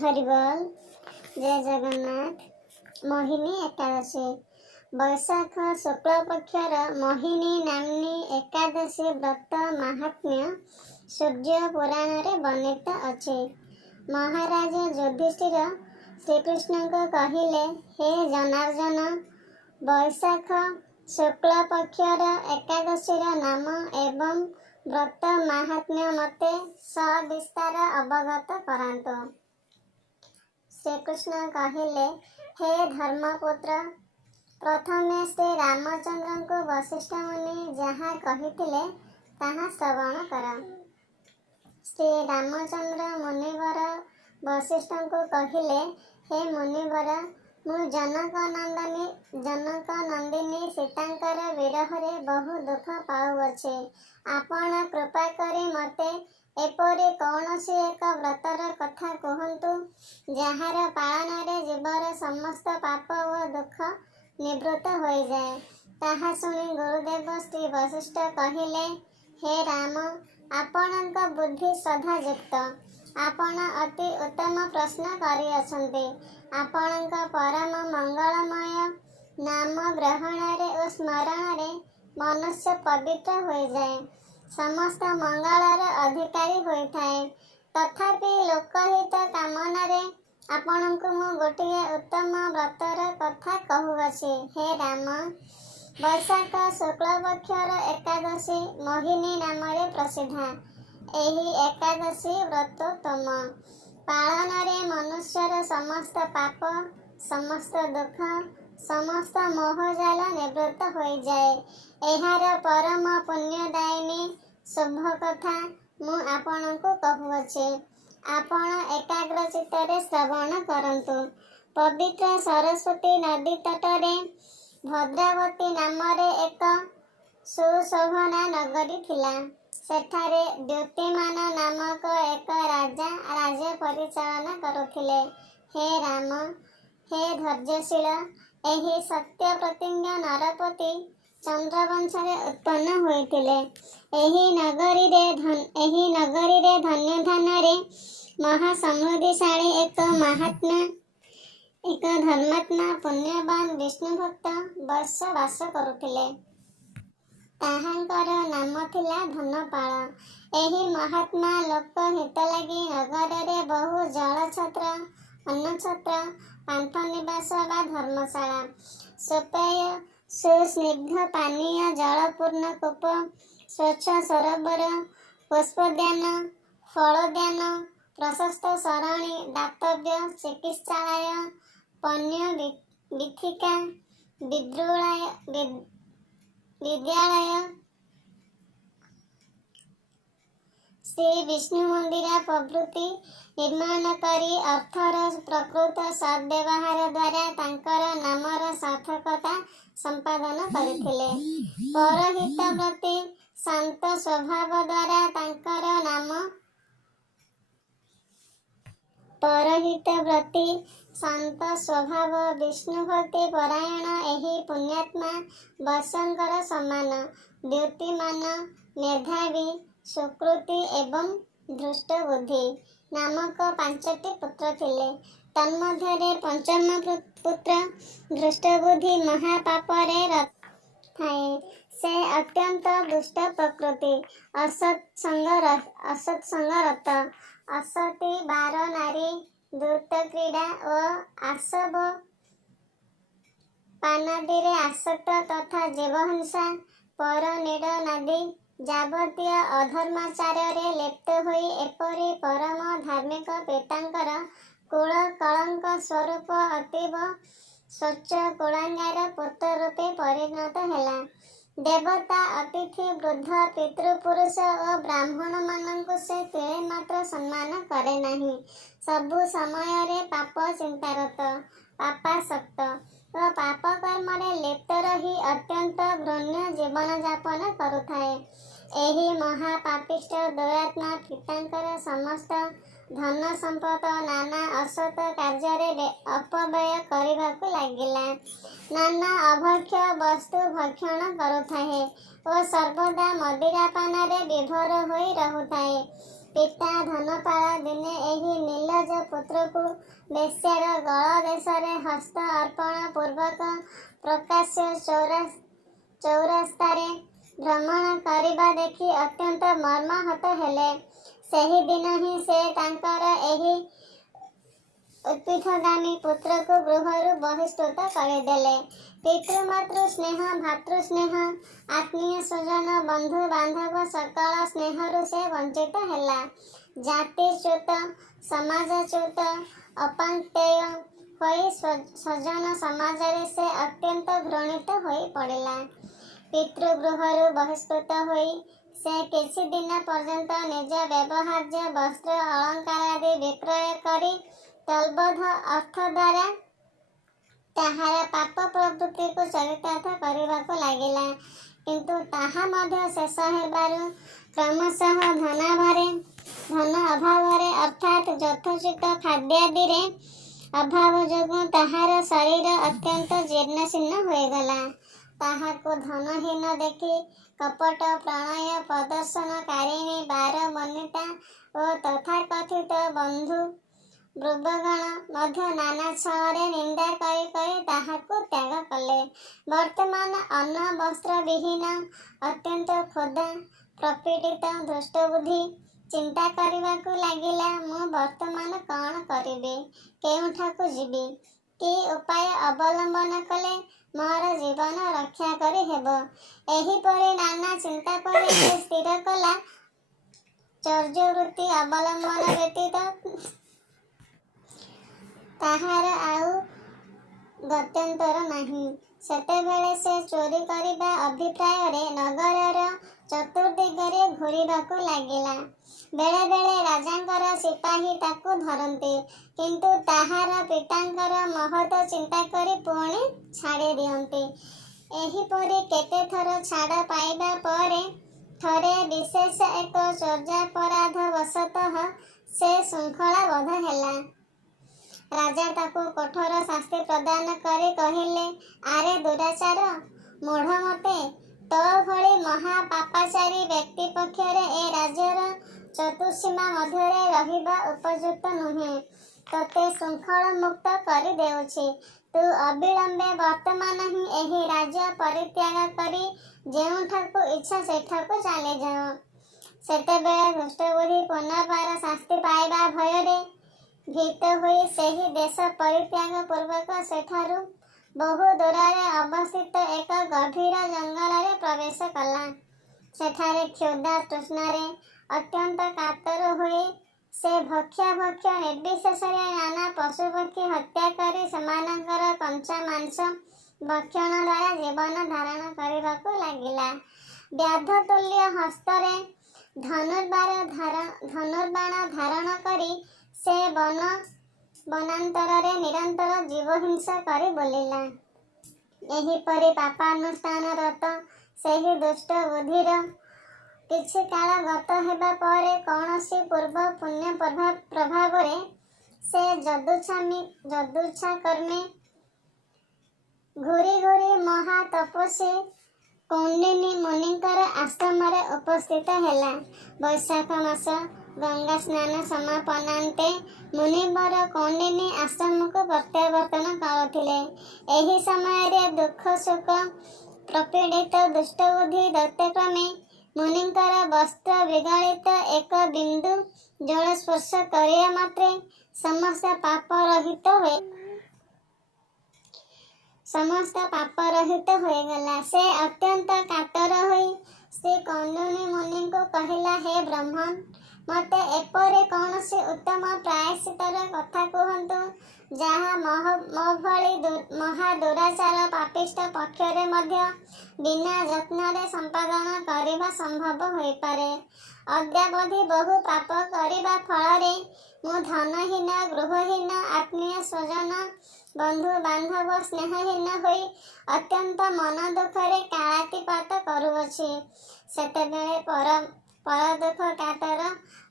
हरिबोल। जय जगन्नाथ। मोहिनी एकादशी वैशाख शुक्ल पक्षर मोहिनी नामनी एकादशी व्रत महात्म्य सूर्य पुराण रे वर्णित अछि। महाराज युधिष्ठिर श्रीकृष्ण को कहिले, हे जनार्दन, वैशाख शुक्ल पक्षर एकादशी नाम एवं व्रत महात्म्य मते सविस्तार अवगत करांतो। श्रीकृष्ण कहिले, हे धर्मपुत्र, प्रथमे श्री रामचंद्र को वशिष्ठ मुनि जहाँ कहिथिले ताहा श्रवण कर। श्री रामचंद्र मुनिवर वशिष्ठ को कहिले, हे मुनिवर, मु जनक नंदिनी सीतांकर विरहरे बहु दुख पाउअछि। आपण कृपा करी मते एपरि कौनसी एक व्रतर कथा कहंतु, जହାର पालन रे जीवर समस्त पाप व दुख निवृत्त हो जाए। ताहा सुनी गुरुदेव श्री वशिष्ठ कहिले, हे राम, आपणक बुद्धि श्रद्धायुक्त, आपण अति उत्तम प्रश्न करिअछन्ति। आपणक परम मंगलमय नाम ग्रहण रे और स्मरण रे मनुष्य पवित्र हो जाए, समस्त मंगलर अधिकारी होइथाए। तथापि लोकहित कामना रे आपणଙ୍କୁ मु गोटिए उत्तम व्रतर कथा कहूअछि। हे राम, वैशाख शुक्ल पक्षर एकादशी मोहिनी नाम रे प्रसिद्धा। एही एकादशी व्रतोत्तम पालन रे मनुष्यर समस्त पाप, समस्त दुख, समस्त मोहजाल निवृत्त हो जाए। एहार परम पुण्यदायिनी शुभ कथा मु आपणଙ୍କୁ कहूअछि। आपण एकाग्र चित्तरे श्रवण करंतु। पवित्र सरस्वती नदी तटरे भद्रावती नाम रे एक सुशोभना नगरी थिला। सेठारे द्युतिमान नामक एक राजा राज्य परिचालना करुथिले। हे राम, हे धैर्यशील, एही सत्य प्रतिज्ञ नरपति चंद्रवंश रे उत्पन्न होइथिले। एही नगरी रे धन्य धान रे महासमृद्धिशाली एक धर्मात्मा पुण्यवान विष्णु भक्त वैश्य वास करुथिले। ताहांकर नाम थिला धनपाल। एही महात्मा लोक हित लागि नगर रे बहु जलछत्र, अन्नछत्र, पांथ निवास वा धर्मशाला, सुपेय सुस्निग्ध पानीय जलपूर्ण कूप, स्वच्छ सरोवर, पुष्पोद्यान, फलोद्यान, प्रशस्त सरणी, दातव्य, चिकित्सालय, पण्य वीथिका, विद्यालय, श्री विष्णु मंदिर प्रभृति निर्माण करी अर्थर प्रकृत सद्व्यवहार द्वारा तांकर नामर सार्थकता संपादन करथिले। परहितव्रती शांत स्वभाव द्वारा तांकर नाम परहितव्रती शांत स्वभाव विष्णु भक्ति परायण एही पुण्यात्मा वैश्यंकर समान द्युतिमान, मेधावी, सुकृति एवं धृष्ट बुद्धि नामक 5टी पुत्र थिले। तन्मध्यरे पंचम पुत्र धृष्टबुद्धि महापापरे थाए। से अत्यंत दुष्ट प्रकृति, असत्संगरत, असती, बार नारी, द्रुत क्रीड़ा और आसव पानादि रे आसक्त तथा जीवहिंसा, परनिडनादि जावतीय अधर्माचार्य रे लिप्त होई एपरि परम धार्मिक पितांकर कुल कलंक स्वरूप अतीव स्वच्छ कुलांगार पुत्र रूपे परिणत हेला। देवता, अतिथि, वृद्ध, पितृपुरुष और ब्राह्मण मानंकु से तिळे मात्र सम्मान करे नाही। सबु समय रे पाप चिंतारत, पापासक्त और पाप कर्म रे लिप्त रही अत्यंत घृण्य जीवन जापन करुथाए। एही महापापिष्ट दुरात्मा पितांकर समस्त धन संपद नाना असत कार्य अपव्यय करने लगिला। नाना अभक्ष्य वस्तु भक्षण करुथाए और सर्वदा मदिरापान विभोर होई रहुथाए। ପିତା ଧନପାଳ ଦିନେ ଏହି ନିର୍ଲଜ ପୁତ୍ରକୁ ବେଶ୍ୟାର ଗଳ ଦେଶରେ ହସ୍ତ ଅର୍ପଣ ପୂର୍ବକ ପ୍ରକାଶ୍ୟ ଚୌରାସ୍ତାରେ ଭ୍ରମଣ କରିବା ଦେଖି ଅତ୍ୟନ୍ତ ମର୍ମାହତ ହେଲେ। ସେହିଦିନ ହିଁ ସେ ତାଙ୍କର ଏହି ଉତ୍ପୀଠଗାମୀ ପୁତ୍ରକୁ ଗୃହରୁ ବହିଷ୍କୃତ କରିଦେଲେ। ପିତୃମାତୃ ସ୍ନେହ, ଭାତୃ ସ୍ନେହ, ଆତ୍ମୀୟ ସ୍ୱଜନ, ବନ୍ଧୁ ବାନ୍ଧବ ସକଳ ସ୍ନେହରୁ ସେ ବଞ୍ଚିତ ହେଲା। ଜାତିଚ୍ୟୁତ, ସମାଜଚ୍ୟୁତ, ଅପାଂକ୍ତେୟ ହୋଇ ସ୍ୱଜନ ସମାଜରେ ସେ ଅତ୍ୟନ୍ତ ଘୃଣିତ ହୋଇ ପଡ଼ିଲା। ପିତୃଗୃହରୁ ବହିଷ୍କୃତ ହୋଇ ସେ କିଛି ଦିନ ପର୍ଯ୍ୟନ୍ତ ନିଜ ବ୍ୟବହାର୍ଯ୍ୟ ବସ୍ତ୍ର ଅଳଙ୍କାରାଦି ବିକ୍ରୟ କରି ତଦ୍ବଧ ଅର୍ଥ ଦ୍ୱାରା ତାହାର ପାପ ପ୍ରବୃତ୍ତିକୁ ଚରିତାର୍ଥ କରିବାକୁ ଲାଗିଲା। କିନ୍ତୁ ତାହା ମଧ୍ୟ ଶେଷ ହେବାରୁ କ୍ରମଶଃ ଧନ ଅଭାବରେ ଅର୍ଥାତ୍ ଯଥୋଚିତ ଖାଦ୍ୟାଦିରେ ଅଭାବ ଯୋଗୁଁ ତାହାର ଶରୀର ଅତ୍ୟନ୍ତ ଜୀର୍ଣ୍ଣଶୀର୍ଣ୍ଣ ହୋଇଗଲା। ତାହାକୁ ଧନହୀନ ଦେଖି କପଟ ପ୍ରଣୟ ପ୍ରଦର୍ଶନକାରିଣୀ ବାର ବନିତା ଓ ତଥାକଥିତ ବନ୍ଧୁ ବୃନ୍ଦଗଣ ମଧ୍ୟ ନାନା ଛଳରେ ନିନ୍ଦା କରି କରି ତାହାକୁ ତ୍ୟାଗ କଲେ। ବର୍ତ୍ତମାନ ଅନ୍ନ ବସ୍ତ୍ର ବିହୀନ, ଅତ୍ୟନ୍ତ କ୍ଷୁଧା, ପ୍ରପୀଡ଼ିତ ଧୃଷ୍ଟବୁଦ୍ଧି ଚିନ୍ତା କରିବାକୁ ଲାଗିଲା, ମୁଁ ବର୍ତ୍ତମାନ କ'ଣ କରିବି? କେଉଁଠାକୁ ଯିବି? କି ଉପାୟ ଅବଲମ୍ବନ କଲେ ମୋର ଜୀବନ ରକ୍ଷା କରି ହେବ? ଏହିପରି ନାନା ଚିନ୍ତା ପରେ ସେ ସ୍ଥିର କଲା, ଚର୍ଯ୍ୟବୃତ୍ତି ଅବଲମ୍ବନ ବ୍ୟତୀତ ତାହାର ଆଉ ଗତ୍ୟନ୍ତର ନାହିଁ। ସେତେବେଳେ ସେ ଚୋରି କରିବା ଅଭିପ୍ରାୟରେ ନଗରର ଚତୁର୍ଦିଗରେ ଘୂରିବାକୁ ଲାଗିଲା। ବେଳେ ବେଳେ ରାଜାଙ୍କର ସିପାହୀ ତାକୁ ଧରନ୍ତି, କିନ୍ତୁ ତାହାର ପିତାଙ୍କର ମହତ ଚିନ୍ତା କରି ପୁଣି ଛାଡ଼ି ଦିଅନ୍ତି। ଏହିପରି କେତେଥର ଛାଡ଼ ପାଇବା ପରେ ଥରେ ବିଶେଷ ଏକ ଚର୍ଯ୍ୟାପରାଧ ବଶତଃ ସେ ଶୃଙ୍ଖଳାବଦ୍ଧ ହେଲା। ରାଜା ତାକୁ କଠୋର ଶାସ୍ତି ପ୍ରଦାନ କରି କହିଲେ, ଆରେ ଦୁରାଚାର, ମୂଢ଼ ମତେ, ତୋ ଭଳି ମହାପାପାଚାରୀ ବ୍ୟକ୍ତି ପକ୍ଷରେ ଏ ରାଜ୍ୟର ଚତୁଃସୀମା ମଧ୍ୟରେ ରହିବା ଉପଯୁକ୍ତ ନୁହେଁ। ତୋତେ ଶୃଙ୍ଖଳ ମୁକ୍ତ କରି ଦେଉଛି। ତୁ ଅବିଳମ୍ବେ ବର୍ତ୍ତମାନ ହିଁ ଏହି ରାଜ୍ୟ ପରିତ୍ୟାଗ କରି ଯେଉଁଠାକୁ ଇଚ୍ଛା ସେଠାକୁ ଚାଲିଯାଅ। ସେତେବେଳେ ଧୃଷ୍ଟବୁଦ୍ଧି ପୁନର୍ବାର ଶାସ୍ତି ପାଇବା ଭୟରେ ଭୀତ ହୋଇ ସେହି ଦେଶ ପରିତ୍ୟାଗ ପୂର୍ବକ ସେଠାରୁ ବହୁ ଦୂରରେ ଅବସ୍ଥିତ ଏକ ଗଭୀର ଜଙ୍ଗଲରେ ପ୍ରବେଶ କଲା। ସେଠାରେ କ୍ଷୁଧା ତୃଷ୍ଣାରେ ଅତ୍ୟନ୍ତ କାତର ହୋଇ ସେ ଭକ୍ଷ ନିର୍ବିଶେଷରେ ନାନା ପଶୁପକ୍ଷୀ ହତ୍ୟା କରି ସେମାନଙ୍କର କଞ୍ଚା ମାଂସ ଭକ୍ଷଣ ଦ୍ୱାରା ଜୀବନ ଧାରଣ କରିବାକୁ ଲାଗିଲା। ବ୍ୟାଧତୁଲ୍ୟ ହସ୍ତରେ ଧନୁର୍ବାଣ ଧାରଣ କରି ସେ ବନାନ୍ତରରେ ନିରନ୍ତର ଜୀବହିଂସା କରି ବୁଲିଲା। ଏହିପରି ପାପାନୁଷ୍ଠାନରତ ସେହି ଦୁଷ୍ଟ ବୁଦ୍ଧିର କିଛି କାଳ ଗତ ହେବା ପରେ କୌଣସି ପୂର୍ବ ପୁଣ୍ୟ ପ୍ରଭାବରେ ସେ ଯଦୁଚ୍ଛାକର୍ମେ ଘୂରି ଘୂରି ମହାତପସ୍ୱୀ କୌଣ୍ଡିନ୍ୟ ମୁନିଙ୍କର ଆଶ୍ରମରେ ଉପସ୍ଥିତ ହେଲା। ବୈଶାଖ ମାସ ଗଙ୍ଗା ସ୍ନାନ ସମାପନାନ୍ତେ ମୁନିବର କୌଣ୍ଡିନ୍ୟ ଆଶ୍ରମକୁ ପ୍ରତ୍ୟାବର୍ତ୍ତନ କରୁଥିଲେ। ଏହି ସମୟରେ ଦୁଃଖ ଶୋକ ପ୍ରପୀଡ଼ିତ ଦୁଷ୍ଟବୁଦ୍ଧି ଦୈତ୍ୟକ୍ରମେ ମୁନିଙ୍କର ବସ୍ତ୍ର ବିଗଳିତ ଏକ ବିନ୍ଦୁ ଜଳ ସ୍ପର୍ଶ କରିବା ମାତ୍ରେ ସମସ୍ତ ପାପ ରହିତ ହୋଇଗଲା। ସେ ଅତ୍ୟନ୍ତ କାତର ହୋଇ ଶ୍ରୀ କୌଣ୍ଡିନ୍ୟ ମୁନିଙ୍କୁ କହିଲା, ହେ ବ୍ରହ୍ମନ୍, ମୋତେ ଏପରି କୌଣସି ଉତ୍ତମ ପ୍ରାୟଶ୍ଚିତ୍ତର କଥା କୁହନ୍ତୁ, ଯାହା ମୋ ଭଳି ମହାଦୁରାଚାର ପାପିଷ୍ଠ ପକ୍ଷରେ ମଧ୍ୟ ବିନା ଯତ୍ନରେ ସମ୍ପାଦନ କରିବା ସମ୍ଭବ ହୋଇପାରେ। ଅଦ୍ୟାବଧି ବହୁ ପାପ କରିବା ଫଳରେ ମୁଁ ଧନହୀନ, ଗୃହହୀନ, ଆତ୍ମୀୟ ସ୍ୱଜନ, ବନ୍ଧୁ ବାନ୍ଧବ ସ୍ନେହହୀନ ହୋଇ ଅତ୍ୟନ୍ତ ମନ ଦୁଃଖରେ କାଳାତିପାତ କରୁଅଛି। ସେତେବେଳେ ପରଦୁଃଖ କାତର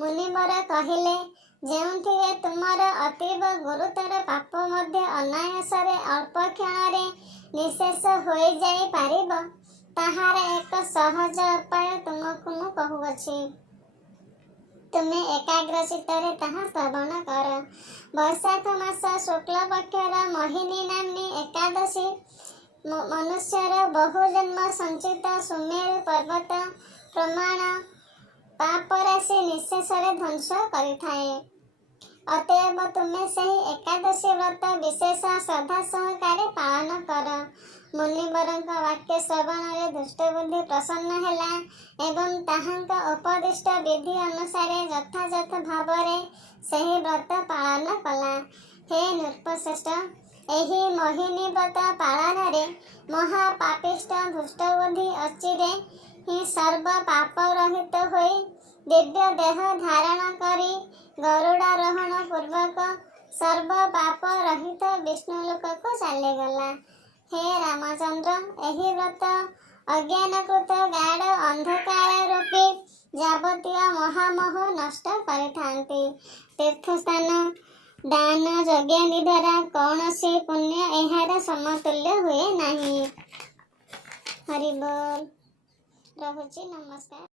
ମୁନିବର କହିଲେ, ଯେଉଁଥିରେ ତୁମର ଅତୀବ ଗୁରୁତର ପାପ ମଧ୍ୟ ଅନାୟାସରେ ଅଳ୍ପ କ୍ଷଣରେ ନିଃଶେଷ ହୋଇଯାଇ ପାରିବ, ତାହାର ଏକ ସହଜ ଉପାୟ ତୁମକୁ ମୁଁ କହୁଅଛି। ତୁମେ ଏକାଗ୍ର ଚିତ୍ତରେ ତାହା ଶ୍ରବଣ କର। ବୈଶାଖ ମାସ ଶୁକ୍ଳ ପକ୍ଷର ମୋହିନୀ ନାମ୍ନୀ ଏକାଦଶୀ ମନୁଷ୍ୟର ବହୁ ଜନ୍ମ ସଞ୍ଚିତ ସୁମେରୁ ପର୍ବତ ପ୍ରମାଣ ପାପରାଶି ନିଃଶେଷରେ ଧ୍ୱଂସ କରିଥାଏ। ଅତଏବ ତୁମେ ସେହି ଏକାଦଶୀ ବ୍ରତ ବିଶେଷ ଶ୍ରଦ୍ଧା ସହକାରେ ପାଳନ କର। ମୁନିବରଙ୍କ ବାକ୍ୟ ଶ୍ରବଣରେ ଦୁଷ୍ଟବୁଦ୍ଧି ପ୍ରସନ୍ନ ହେଲା ଏବଂ ତାହାଙ୍କ ଉପଦିଷ୍ଟ ବିଧି ଅନୁସାରେ ଯଥାଯଥ ଭାବରେ ସେହି ବ୍ରତ ପାଳନ କଲା। ହେ ନୃପଶ୍ରେଷ୍ଠ, ଏହି ମୋହିନୀ ବ୍ରତ ପାଳନରେ ମହାପାପିଷ୍ଟ ଦୁଷ୍ଟବୁଦ୍ଧି ଅଚିରେ ହିଁ ସର୍ବ ପାପରହିତ ହୋଇ ଦିବ୍ୟ ଦେହ ଧାରଣ କରି ଗରୁଡ଼ାରୋହଣ ପୂର୍ବକ ସର୍ବ ପାପ ରହିତ ବିଷ୍ଣୁଲୋକକୁ ଚାଲିଗଲା। ହେ ରାମଚନ୍ଦ୍ର, ଏହି ବ୍ରତ ଅଜ୍ଞାନକୃତ ଗାଢ଼ ଅନ୍ଧକାର ରୂପୀ ଯାବତୀୟ ମହାମୋହ ନଷ୍ଟ କରିଥାନ୍ତି। ତୀର୍ଥସ୍ଥାନ ଦାନ ଯଜ୍ଞାଦି ଦ୍ୱାରା କୌଣସି ପୁଣ୍ୟ ଏହାର ସମତୁଲ୍ୟ ହୁଏ ନାହିଁ। ହରି ବୋଲ। ରହୁଛି, ନମସ୍କାର।